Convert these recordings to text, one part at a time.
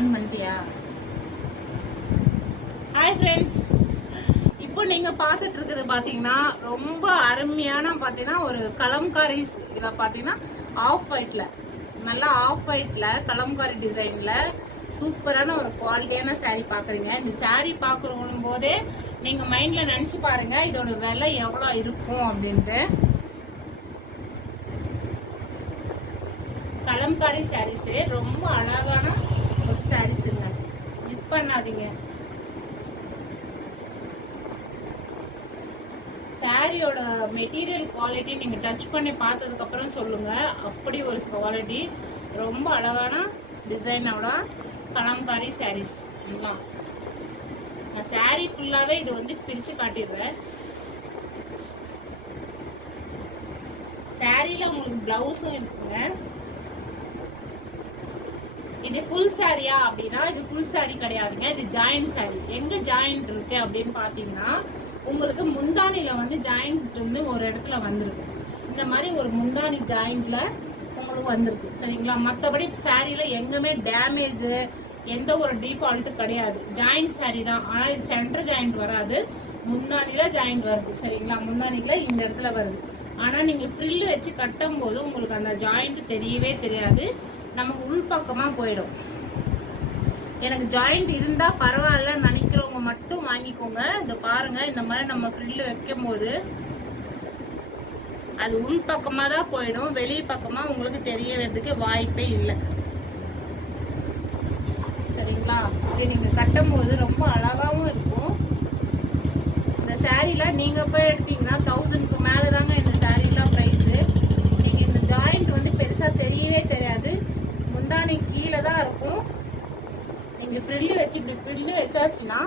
On பண்ணிட்டியா? Hi friends, இப்போ நீங்க பார்த்துட்டு இருக்கிறது பாத்தீங்கன்னா ரொம்ப அருமையான பாத்தீங்கன்னா ஒரு கலம்காரிஸ். இதை பாத்தீங்கன்னா ஆஃப் ஒயிட்ல, நல்லா ஆஃப் ஒயிட்ல கலம்காரி டிசைன்ல சூப்பரான ஒரு குவாலிட்டியான சாரீ பாக்குறீங்க. இந்த சாரீ பாக்குறோம் போதே நீங்க மைண்ட்ல நினைச்சு பாருங்க இதோட விலை எவ்வளவு இருக்கும் அப்படின்ட்டு. கலம்காரி சாரீஸ் ரொம்ப அழகான ஒரு சாரீஸ், மிஸ் பண்ணாதீங்க. சாரியோட மெட்டீரியல் குவாலிட்டி நீங்க டச் பண்ணி பார்த்ததுக்கு அப்புறம் சொல்லுங்க. அப்படி ஒரு குவாலிட்டி, ரொம்ப அழகான டிசைனோட கலம்காரி சாரீஸ். நான் சாரி ஃபுல்லாவே இது வந்து பிரிச்சு காட்டிடுறேன். சாரியில உங்களுக்கு பிளவுஸும் இருக்குங்க. இது ஃபுல் சாரியா அப்படின்னா இது ஃபுல் சாரி கிடையாதுங்க, இது ஜாயிண்ட் சாரி. எங்க ஜாயிண்ட் இருக்கு அப்படின்னு பாத்தீங்கன்னா உங்களுக்கு முந்தானில வந்து ஜாயிண்ட் வந்து ஒரு இடத்துல வந்திருக்கு. இந்த மாதிரி ஒரு முந்தானி ஜாயிண்ட்ல உங்களுக்கு வந்திருக்கு, சரிங்களா? மற்றபடி சாரியில எங்குமே டேமேஜ், எந்த ஒரு டீஃபால்ட் கிடையாது. ஜாயிண்ட் சாரி தான், ஆனா இது சென்டர் ஜாயிண்ட் வராது, முந்தானில ஜாயிண்ட் வருது, சரிங்களா? முந்தானில இந்த இடத்துல வருது. ஆனா நீங்க ஃப்ரில் வச்சு கட்டும் போது உங்களுக்கு அந்த ஜாயிண்ட் தெரியவே தெரியாது, நமக்கு உள்பக்கமா போயிடும். எனக்கு ஜாயிண்ட் இருந்தா பரவாயில்ல நினைக்கிறவங்க மட்டும் வாங்கிக்கோங்க. இந்த பாருங்க, இந்த மாதிரி நம்ம ஃப்ரில் வைக்கும் போது அது உள் பக்கமா தான் போயிடும், வெளி பக்கமா உங்களுக்கு தெரியறதுக்கு வாய்ப்பே இல்லை, சரிங்களா? இது நீங்க கட்டும் போது ரொம்ப அழகாவும் இருக்கும். இந்த சாரீல நீங்க போய் எடுத்தீங்கன்னா 1000க்கு மேலதாங்க இந்த சாரீலாம் பிரைஸ். நீங்க இந்த ஜாயிண்ட் வந்து பெருசா தெரியவே தெரியாது, முந்தானி கீழே தான் இருக்கும். நீங்க ஃப்ரில்லு வச்சு இப்படி ஃப்ரில்லு வச்சாச்சுன்னா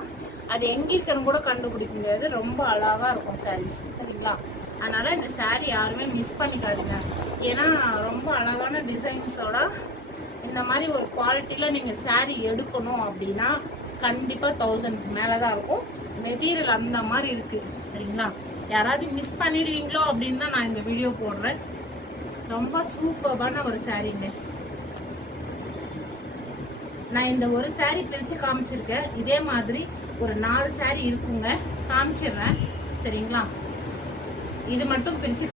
அது எங்க இருக்குன்னு கூட கண்டுபிடிக்க முடியாது. ரொம்ப அழகா இருக்கும் சாரீஸ், சரிங்களா? அதனால இந்த சாரீ யாருமே மிஸ் பண்ணிக்காதுங்க. ஏன்னா ரொம்ப அழகான டிசைன்ஸோட இந்த மாதிரி ஒரு குவாலிட்டியில நீங்க சாரீ எடுக்கணும் அப்படின்னா கண்டிப்பா 1000க்கு மேலதான் இருக்கும். மெட்டீரியல் அந்த மாதிரி இருக்கு, சரிங்களா? யாராவது மிஸ் பண்ணிடுவீங்களோ அப்படின்னு தான் நான் இந்த வீடியோ போடுறேன். ரொம்ப சூப்பரான ஒரு சாரீங்க. நான் இந்த ஒரு சாரீ பிரிச்சு காமிச்சிருக்கேன். இதே மாதிரி ஒரு 4 சாரீ இருக்குங்க, காமிச்சிடுறேன், சரிங்களா? இது மட்டும் பிரிச்சு